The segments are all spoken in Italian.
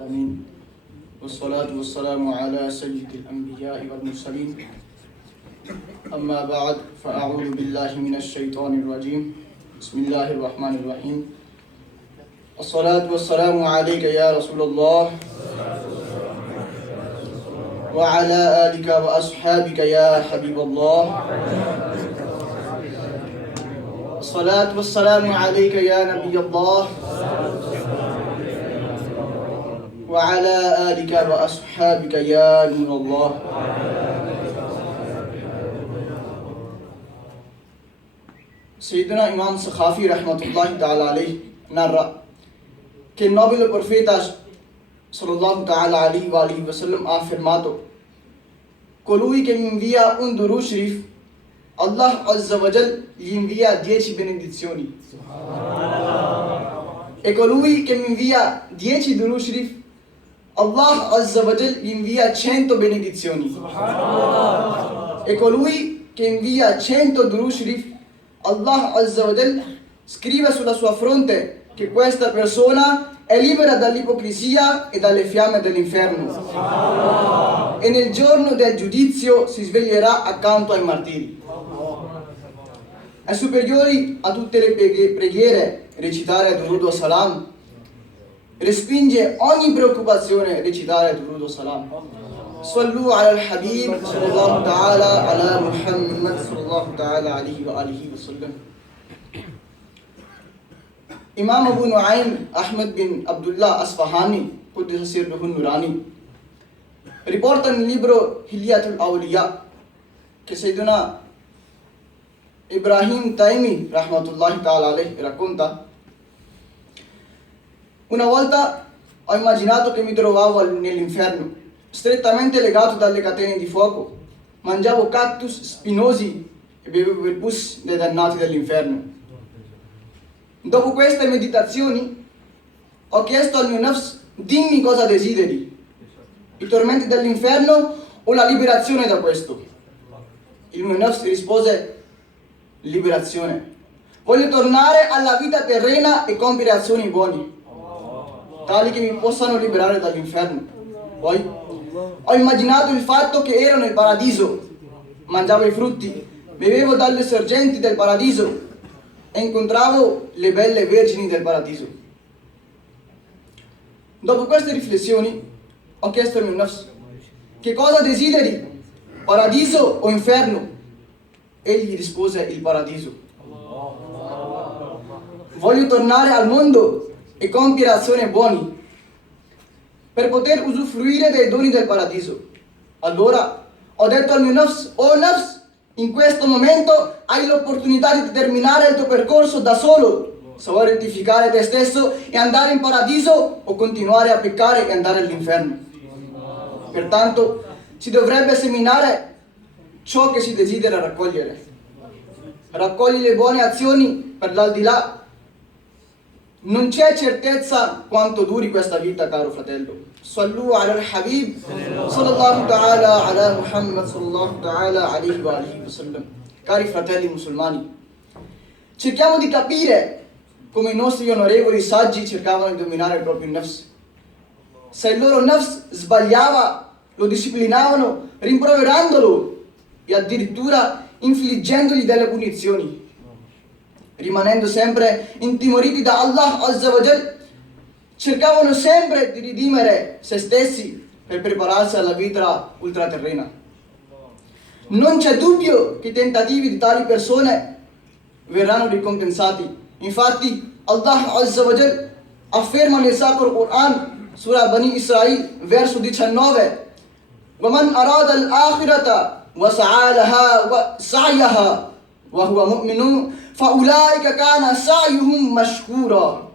العالمين والصلاة والسلام على سيد الأنبياء والمرسلين أما بعد فأعوذ بالله من الشيطان الرجيم بسم الله الرحمن الرحيم الصلاة والسلام عليك يا رسول الله وعلى آلك وأصحابك يا حبيب الله الصلاة والسلام عليك يا نبي الله وعلى آلك وأصحابك يا نور الله. Sayyidina Imam Sakhafi rahmatullahi ta'ala alayhi narra che il nobile profeta sallallahu ta'ala alayhi wa sallam ha affermato: colui che mi invia un Durud Sharif, Allah Azza wa Jal gli invia 10 benedizioni. E colui che mi invia 10 Durud Sharif, Allah Azza wa Jal gli invia 100 benedizioni. E colui che invia 100 Durud Sharif, Allah Azza wa Jal scrive sulla sua fronte che questa persona è libera dall'ipocrisia e dalle fiamme dell'inferno. E nel giorno del giudizio si sveglierà accanto ai martiri. È superiore a tutte le preghiere recitare Durud wa Salam. Respinge ogni preoccupazione recitare Durud wa Salam. Sallu ala al-Habib sallallahu ta'ala ala Muhammad sallallahu ta'ala alihi wa sallam. Imam Abu Nu'aym Ahmad bin Abdullah Asfahani Quddisa Sirruhu Nurani riporta nel libro Hilyatul Awliya che Sayyidina Ibrahim Taimi rahmatullahi ta'ala alayhi racconta: una volta ho immaginato che mi trovavo nell'inferno, strettamente legato dalle catene di fuoco, mangiavo cactus spinosi e bevevo il pus dei dannati dell'inferno. Dopo queste meditazioni ho chiesto al mio nafs: dimmi cosa desideri, i tormenti dell'inferno o la liberazione da questo? Il mio nafs rispose: liberazione. Voglio tornare alla vita terrena e compiere azioni buone, tali che mi possano liberare dall'inferno. Poi ho immaginato il fatto che ero nel paradiso, mangiavo i frutti, bevevo dalle sorgenti del paradiso e incontravo le belle vergini del paradiso. Dopo queste riflessioni ho chiesto al mio nafs: che cosa desideri, paradiso o inferno? Egli rispose: il paradiso. Voglio tornare al mondo e compiere azioni buone per poter usufruire dei doni del paradiso. Allora ho detto al mio nafs: oh nafs, in questo momento hai l'opportunità di terminare il tuo percorso da solo, se vuoi rettificare te stesso e andare in paradiso o continuare a peccare e andare all'inferno. Pertanto si dovrebbe seminare ciò che si desidera raccogliere. Raccogli le buone azioni per l'aldilà. Non c'è certezza quanto duri questa vita, caro fratello. Sallu ala al-Habib sallallahu ta'ala ala Muhammad sallallahu ta'ala alihi wa sallam. Cari fratelli musulmani, cerchiamo di capire come i nostri onorevoli saggi cercavano di dominare il proprio nafs. Se il loro nafs sbagliava, lo disciplinavano rimproverandolo e addirittura infliggendogli delle punizioni. Rimanendo sempre intimoriti da Allah Azza wa Jal, cercavano sempre di redimere se stessi per prepararsi alla vita ultraterrena. Non c'è dubbio che i tentativi di tali persone verranno ricompensati. Infatti Allah Azza wa Jal afferma nel Sacro Quran, Surah Bani Israil, verso 19: وَمَنْ أَرَادَ الْآخِرَةَ وَسَعَى لَهَا سَعْيَهَا وَهُوَ مُؤْمِنٌ فَأُولَٰئِكَ كَانَ سَعْيُهُمْ مَشْكُورًا.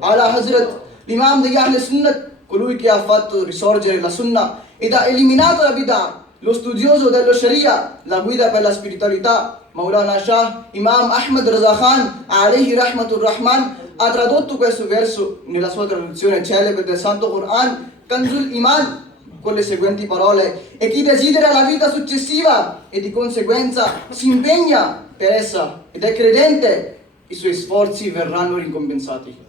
Ala Hazrat, l'imam degli Ahl Sunnat, colui che ha fatto risorgere la Sunnah ed ha eliminato la Bid'ah, lo studioso dello Sharia, la guida per la spiritualità, Maulana Shah Imam Ahmad Raza Khan alayhi rahmatur Rahman, ha tradotto questo verso nella sua traduzione celebre del Santo Quran, Kanzul Iman, con le seguenti parole: e chi desidera la vita successiva e di conseguenza si impegna per essa ed è credente, i suoi sforzi verranno ricompensati.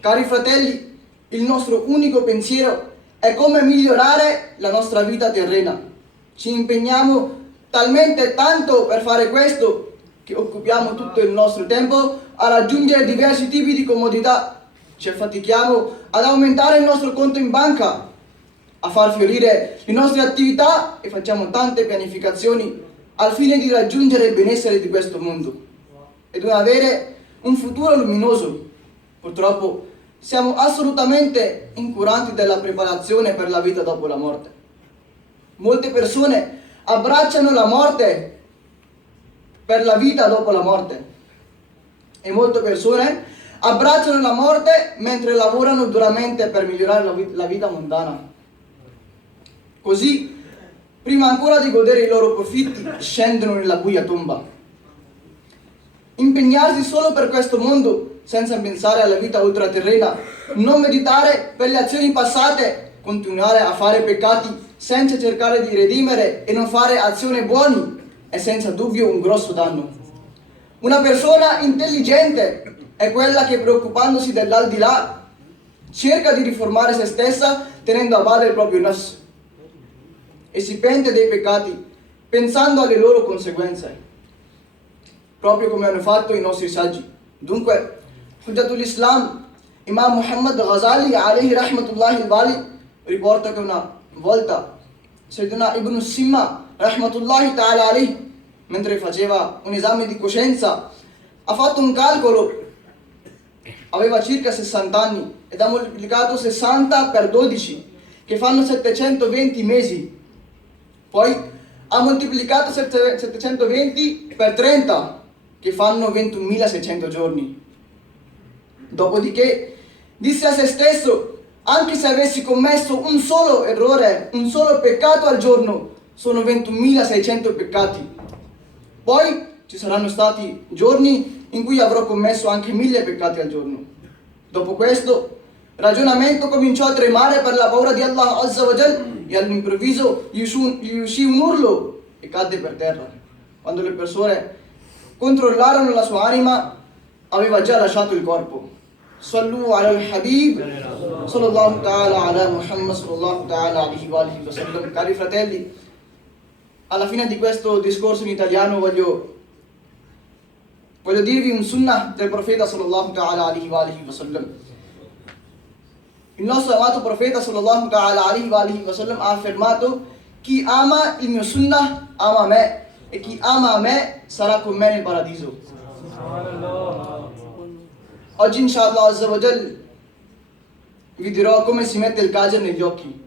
Cari fratelli, il nostro unico pensiero è come migliorare la nostra vita terrena. Ci impegniamo talmente tanto per fare questo che occupiamo tutto il nostro tempo a raggiungere diversi tipi di comodità. Ci affatichiamo ad aumentare il nostro conto in banca, a far fiorire le nostre attività e facciamo tante pianificazioni al fine di raggiungere il benessere di questo mondo e di avere un futuro luminoso. Purtroppo siamo assolutamente incuranti della preparazione per la vita dopo la morte. Molte persone abbracciano la morte per la vita dopo la morte e molte persone abbracciano la morte mentre lavorano duramente per migliorare la vita mondana. Così, prima ancora di godere i loro profitti, scendono nella buia tomba. Impegnarsi solo per questo mondo, senza pensare alla vita ultraterrena, non meditare per le azioni passate, continuare a fare peccati senza cercare di redimere e non fare azioni buone, è senza dubbio un grosso danno. Una persona intelligente è quella che, preoccupandosi dell'aldilà, cerca di riformare se stessa tenendo a bada il proprio nafs e si pente dei peccati pensando alle loro conseguenze, proprio come hanno fatto i nostri saggi. Dunque, Hujjatul Islam, Imam Muhammad Ghazali alayhi rahmatullahi al-bali, riporta che una volta Sayyidina Ibn Simma rahmatullahi ta'ala alayhi, mentre faceva un esame di coscienza, ha fatto un calcolo. Aveva circa 60 anni ed ha moltiplicato 60 per 12, che fanno 720 mesi. Poi ha moltiplicato 720 per 30, che fanno 21.600 giorni. Dopodiché disse a se stesso: anche se avessi commesso un solo errore, un solo peccato al giorno, sono 21.600 peccati. Poi ci saranno stati giorni in cui avrò commesso anche 1.000 peccati al giorno. Dopo questo ragionamento cominciò a tremare per la paura di Allah Azza wa Jal e all'improvviso gli uscì un urlo e cadde per terra. Quando le persone controllarono la sua anima, aveva già lasciato il corpo. Sallu ala al-Habib sallallahu ta'ala ala Muhammad sallallahu ta'ala alihi wa alihi wa sallam. Cari fratelli, alla fine di questo discorso in italiano voglio dirvi un sunnah del profeta sallallahu ta'ala alihi wa alihi wa sallam. Il nostro amato profeta sallallahu ta'ala alihi wa alihi wa sallam ha affermato: chi ama il mio sunnah ama me, e chi ama me sarà con me nel paradiso. Oggi inshallah Azza wa Jal vi dirò come si mette il kajal negli occhi.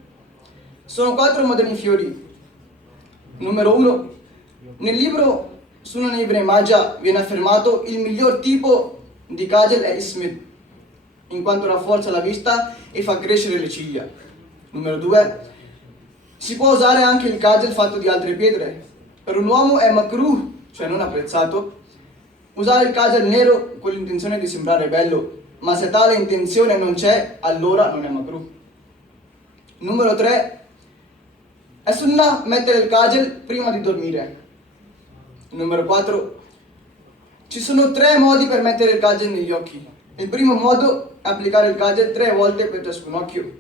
Sono 4 moderni fiori. Numero 1. Nel libro Sunan Ibn Majah viene affermato: il miglior tipo di kajal è ismid, in quanto rafforza la vista e fa crescere le ciglia. Numero 2. Si può usare anche il kajal fatto di altre pietre. Per un uomo è makruh, cioè non apprezzato, usare il kajal nero con l'intenzione di sembrare bello, ma se tale intenzione non c'è, allora non è makruh. Numero 3. È sunnah mettere il kajal prima di dormire. Numero 4. Ci sono 3 modi per mettere il kajal negli occhi. Il primo modo è applicare il kajal 3 volte per ciascun occhio,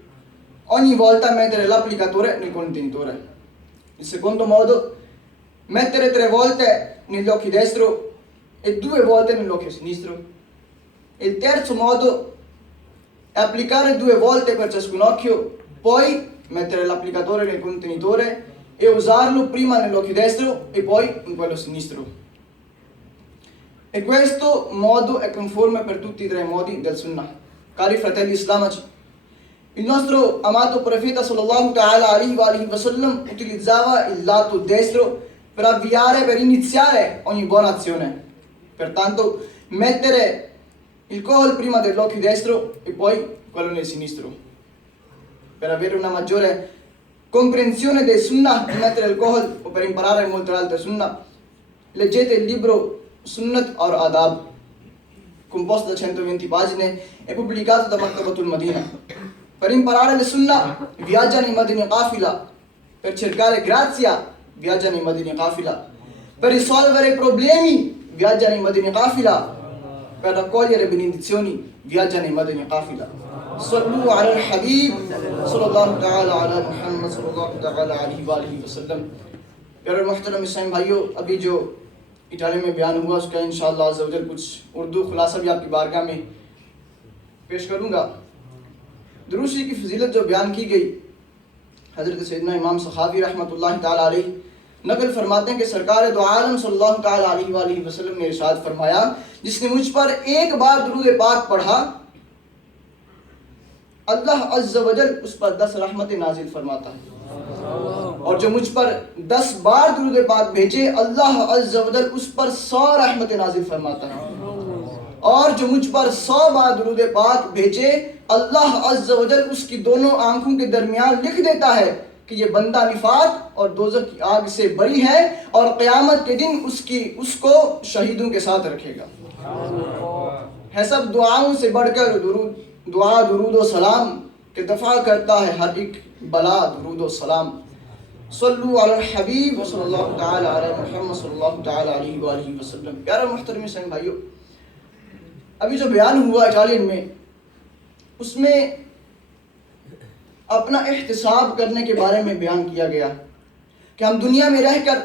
ogni volta mettere l'applicatore nel contenitore. Il secondo modo, mettere 3 volte negli occhi destro e 2 volte nell'occhio sinistro. E il terzo modo è applicare 2 volte per ciascun occhio, poi mettere l'applicatore nel contenitore e usarlo prima nell'occhio destro e poi in quello sinistro. E questo modo è conforme per tutti i 3 modi del sunnah. Cari fratelli islamici, il nostro amato profeta sallallahu ta'ala alihi wa sallam utilizzava il lato destro per avviare, per iniziare ogni buona azione. Pertanto mettere il kohol prima dell'occhio destro e poi quello nel sinistro. Per avere una maggiore comprensione del sunnah di mettere il kohol o per imparare molte altre sunnah, leggete il libro Sunnat or Adab, composto da 120 pagine e pubblicato da Maktabatul Madina. Per imparare le sunnah viaggiano in Madini Qafila, per cercare grazia viaggiano in Madini Qafila, per risolvere i problemi viaggiano in Madini Qafila, per raccogliere benedizioni viaggia nei madani qafila. Sallu ala al-Habib sallallahu ta'ala ala Muhammad sallallahu ta'ala alayhi wa alihi wa sallam. پیارے محترم اسلام بھائیو، ابھی جو اٹالوی میں بیان ہوا اس کا انشاءاللہ عز و جل کچھ اردو خلاصہ بھی آپ کی بارگاہ میں پیش کروں گا۔ درود شریف کی فضیلت جو بیان کی گئی، حضرت سیدنا امام سخاوی رحمۃ اللہ تعالی علیہ نقل فرماتے ہیں کہ سرکار دو عالم صلی اللہ تعالی علیہ وآلہ وسلم نے ارشاد فرمایا، جس نے مجھ پر ایک بار درود پاک پڑھا اللہ عز و جل اس پر 10 رحمت نازل فرماتا ہے، اور جو مجھ پر 10 بار درود پاک بھیجے اللہ عز و جل اس پر 100 رحمت نازل فرماتا ہے، اور جو مجھ پر 100 بار درود پاک بھیجے اللہ عز و جل اس کی دونوں آنکھوں کے درمیان لکھ دیتا ہے کہ یہ بندہ نفاق اور دوزخ کی آگ سے بری ہے، اور قیامت کے دن اس کو شہیدوں کے ساتھ رکھے گا۔ ہے سب دعاؤں سے بڑھ کر دعا درود و سلام کہ دفع کرتا ہے ہر ایک بلا درود و سلام۔ صلو علی الحبیب صلی اللہ تعالی علی محمد صلی اللہ تعالی علیہ وآلہ وسلم۔ پیارے محترم اسلام بھائیو، ابھی جو بیان ہوا اٹالین میں، اس میں اپنا احتساب کرنے کے بارے میں بیان کیا گیا کہ ہم دنیا میں رہ کر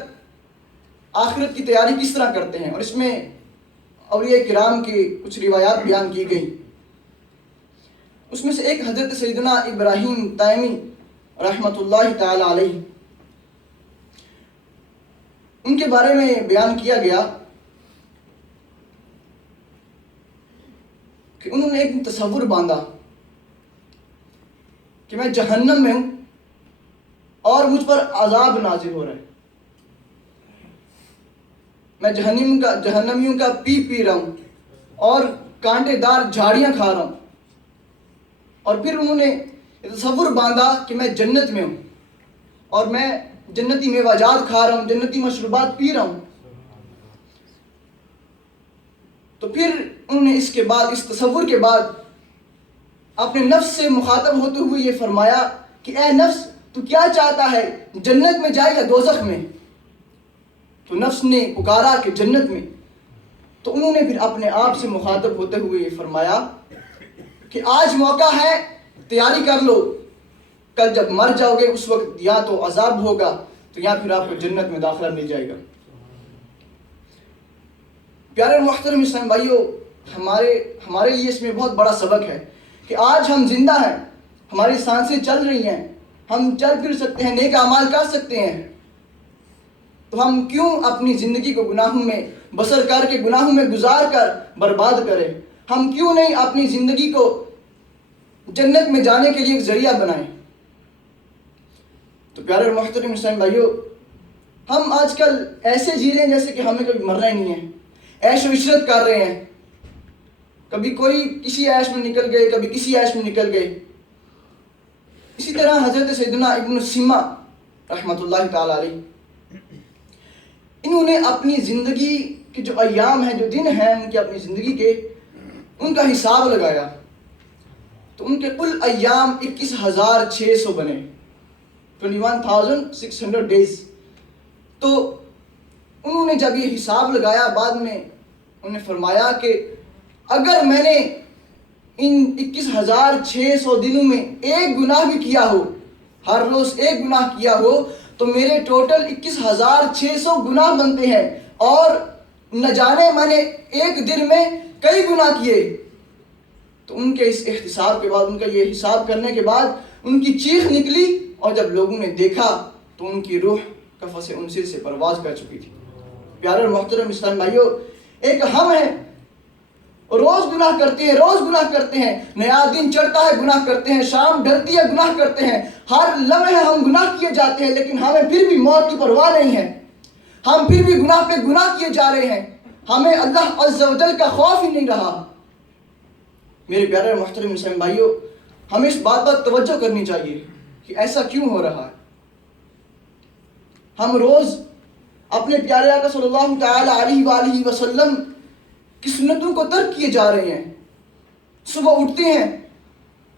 آخرت کی تیاری کس طرح کرتے ہیں، اور اس میں اولیاء کرام کی کچھ روایات بیان کی گئی۔ اس میں سے ایک حضرت سیدنا ابراہیم تیمی رحمۃ اللہ تعالی علیہ، ان کے بارے میں بیان کیا گیا کہ انہوں نے ایک تصور باندھا کہ میں جہنم میں ہوں اور مجھ پر عذاب نازل ہو رہا ہے، میں جہنمیوں کا پی رہا ہوں اور کانٹے دار جھاڑیاں کھا رہا ہوں، اور پھر انہوں نے تصور باندھا کہ میں جنت میں ہوں اور میں جنتی میوہ کھا رہا ہوں، جنتی مشروبات پی رہا ہوں۔ تو پھر انہوں نے اس کے بعد، اس تصور کے بعد اپنے نفس سے مخاطب ہوتے ہوئے یہ فرمایا کہ اے نفس، تو کیا چاہتا ہے، جنت میں جائے یا دوزخ میں؟ تو نفس نے پکارا کہ جنت میں۔ تو انہوں نے پھر اپنے آپ سے مخاطب ہوتے ہوئے یہ فرمایا کہ آج موقع ہے، تیاری کر لو، کل جب مر جاؤ گے اس وقت یا تو عذاب ہوگا تو یا پھر آپ کو جنت میں داخلہ مل جائے گا۔ پیارے محترم اسلام بھائیو، ہمارے لیے اس میں بہت بڑا سبق ہے کہ آج ہم زندہ ہیں، ہماری سانسیں چل رہی ہیں، ہم چل پھر سکتے ہیں، نیک اعمال کر سکتے ہیں، تو ہم کیوں اپنی زندگی کو گناہوں میں بسر کر کے، گناہوں میں گزار کر برباد کریں؟ ہم کیوں نہیں اپنی زندگی کو جنت میں جانے کے لیے ایک ذریعہ بنائیں؟ تو پیارے اور محترم اسلام بھائیو، ہم آج کل ایسے جی رہے ہیں جیسے کہ ہمیں کبھی مرنا ہی نہیں ہے، عیش و عشرت کر رہے ہیں، کبھی کوئی کسی عیش میں نکل گئے، کبھی کسی عیش میں نکل گئے۔ اسی طرح حضرت سیدنا ابن سینا رحمۃ اللہ تعالی علیہ، انہوں نے اپنی زندگی کے جو ایام ہیں، جو دن ہیں ان کے اپنی زندگی کے، ان کا حساب لگایا تو ان کے کل ایام 21,600 بنے، 21,600 ڈیز۔ تو انہوں نے جب یہ حساب لگایا، بعد میں انہوں نے فرمایا کہ اگر میں نے ان 21,600 دنوں میں ایک گناہ بھی کیا ہو، ہر روز ایک گناہ کیا ہو، تو میرے ٹوٹل 21,600 گناہ بنتے ہیں، اور نہ جانے میں نے ایک دن میں کئی گناہ کیے۔ تو ان کے اس احتساب کے بعد، ان کا یہ حساب کرنے کے بعد ان کی چیخ نکلی، اور جب لوگوں نے دیکھا تو ان کی روح قفس انسر سے پرواز کر چکی تھی۔ پیارے اور محترم اسلام بھائیو، ایک ہم ہیں، روز گناہ کرتے ہیں، نیا دن چڑھتا ہے گناہ کرتے ہیں، شام ڈھلتی ہے گناہ کرتے ہیں، ہر لمحے ہم گناہ کیے جاتے ہیں، لیکن ہمیں پھر بھی موت کی پرواہ نہیں ہے، ہم پھر بھی گناہ پہ گناہ کیے جا رہے ہیں، ہمیں اللہ عز و جل کا خوف ہی نہیں رہا۔ میرے پیارے اور محترم مسلمان بھائیو، ہمیں اس بات پر توجہ کرنی چاہیے کہ ایسا کیوں ہو رہا ہے۔ ہم روز اپنے پیارے آقا صلی اللہ تعالی علیہ وآلہ وسلم کی سنتوں کو ترک کیے جا رہے ہیں۔ صبح اٹھتے ہیں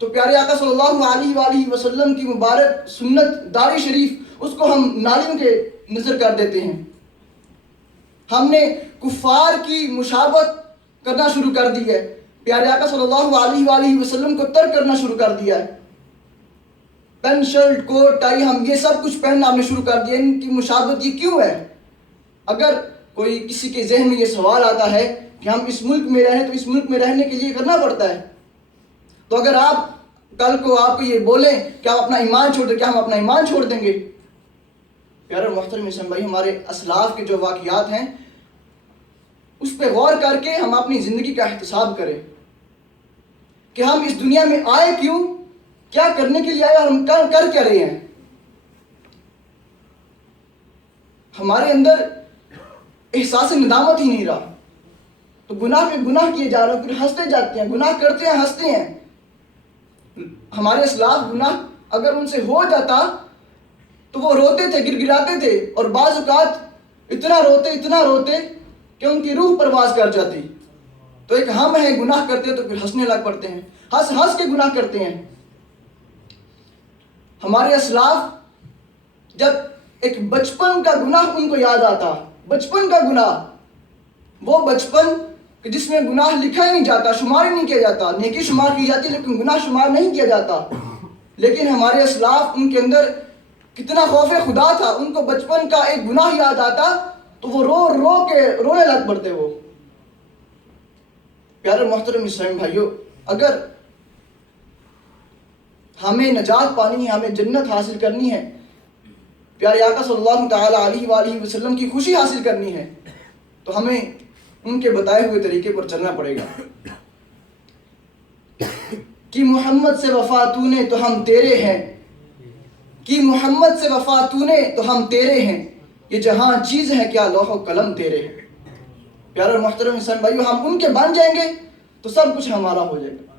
تو پیارے آقا صلی اللہ علیہ وآلہ وسلم کی مبارک سنت داڑھی شریف، اس کو ہم نالیوں کے نظر کر دیتے ہیں۔ ہم نے کفار کی مشابہت کرنا شروع کر دی ہے، پیارے آقا صلی اللہ علیہ وآلہ وسلم کو ترک کرنا شروع کر دیا ہے. پین شرٹ کوٹ ٹائی ہم یہ سب کچھ پہننا ہم نے شروع کر دیا. ان کی مشابہت یہ کیوں ہے؟ اگر کوئی کسی کے ذہن میں یہ سوال آتا ہے کہ ہم اس ملک میں رہیں تو اس ملک میں رہنے کے لیے کرنا پڑتا ہے. تو اگر آپ کل کو آپ کو یہ بولیں کہ آپ اپنا ایمان چھوڑ دیں، کیا ہم اپنا ایمان چھوڑ دیں گے؟ پیارے محترم اسلام بھائی، ہمارے اسلاف کے جو واقعات ہیں اس پہ غور کر کے ہم اپنی زندگی کا احتساب کریں کہ ہم اس دنیا میں آئے کیوں، کیا کرنے کے لیے آئے اور ہم کر کیا رہے ہیں. ہمارے اندر احساس ندامت ہی نہیں رہا، تو گناہ پہ گناہ کیے جا رہے ہیں، پھر ہنستے جاتے ہیں، گناہ کرتے ہیں ہنستے ہیں. ہمارے اسلاف گناہ اگر ان سے ہو جاتا تو وہ روتے تھے، گر گراتے تھے، اور بعض اوقات اتنا روتے کہ ان کی روح پرواز کر جاتی. تو ایک ہم ہیں گناہ کرتے تو پھر ہنسنے لگ پڑتے ہیں، ہنس کے گناہ کرتے ہیں. ہمارے اسلاف جب ایک بچپن کا گناہ ان کو یاد آتا، بچپن کا گناہ، وہ بچپن کہ جس میں گناہ لکھا ہی نہیں جاتا، شمار ہی نہیں کیا جاتا، نیکی شمار کی جاتی لیکن گناہ شمار نہیں کیا جاتا. لیکن ہمارے اسلاف ان کے اندر کتنا خوف خدا تھا، ان کو بچپن کا ایک گناہ یاد آتا تو وہ رو کے رونے لگ پڑتے. وہ پیارے محترم اسلامی بھائیوں، اگر ہمیں نجات پانی ہے، ہمیں جنت حاصل کرنی ہے، پیارے آقا صلی اللہ تعالی علیہ وآلہ وسلم کی خوشی حاصل کرنی ہے، تو ہمیں ان کے بتائے ہوئے طریقے پر چلنا پڑے گا. کہ محمد سے وفا تو نے تو ہم تیرے ہیں، کہ محمد سے وفا تو نے تو ہم تیرے ہیں، یہ جہاں چیز ہے کیا لوح و قلم تیرے ہیں. پیارے محترم انسان بھائیو، ہم ان کے بن جائیں گے تو سب کچھ ہمارا ہو جائے گا.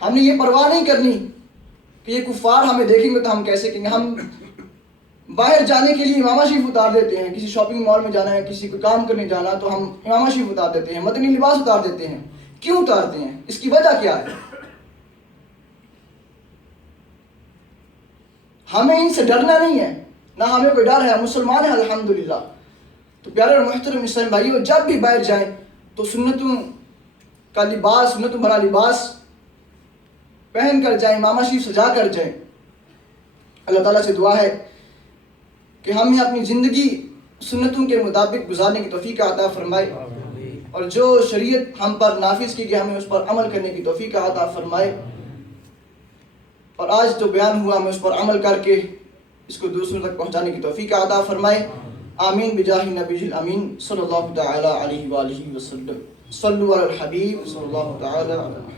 ہم نے یہ پرواہ نہیں کرنی کہ یہ کفار ہمیں دیکھیں گے تو ہم کیسے کہیں گے. ہم باہر جانے کے لیے امامہ شریف اتار دیتے ہیں، کسی شاپنگ مال میں جانا ہے، کسی کو کام کرنے جانا تو ہم امامہ شریف اتار دیتے ہیں، مدنی لباس اتار دیتے ہیں. کیوں اتارتے ہیں؟ اس کی وجہ کیا ہے؟ ہمیں ان سے ڈرنا نہیں ہے، نہ ہمیں کوئی ڈر ہے، مسلمان ہیں الحمدللہ. تو پیارے اور محترم اسلام بھائیو، جب بھی باہر جائیں تو سنتوں کا لباس، سنتوں بھرا لباس پہن کر جائیں، امامہ شریف سجا کر جائیں. اللہ تعالیٰ سے دعا ہے کہ ہمیں اپنی زندگی سنتوں کے مطابق گزارنے کی توفیق عطا فرمائے، اور جو شریعت ہم پر نافذ کی گئی ہمیں اس پر عمل کرنے کی توفیق عطا فرمائے، اور آج جو بیان ہوا ہمیں اس پر عمل کر کے اس کو دوسروں تک پہنچانے کی توفیق عطا فرمائے. آمین بجاہ نبی الامین صلی اللہ تعالی علیہ وآلہ وسلم. صلو علی الحبیب صلی اللہ تعالی علیہ وسلم.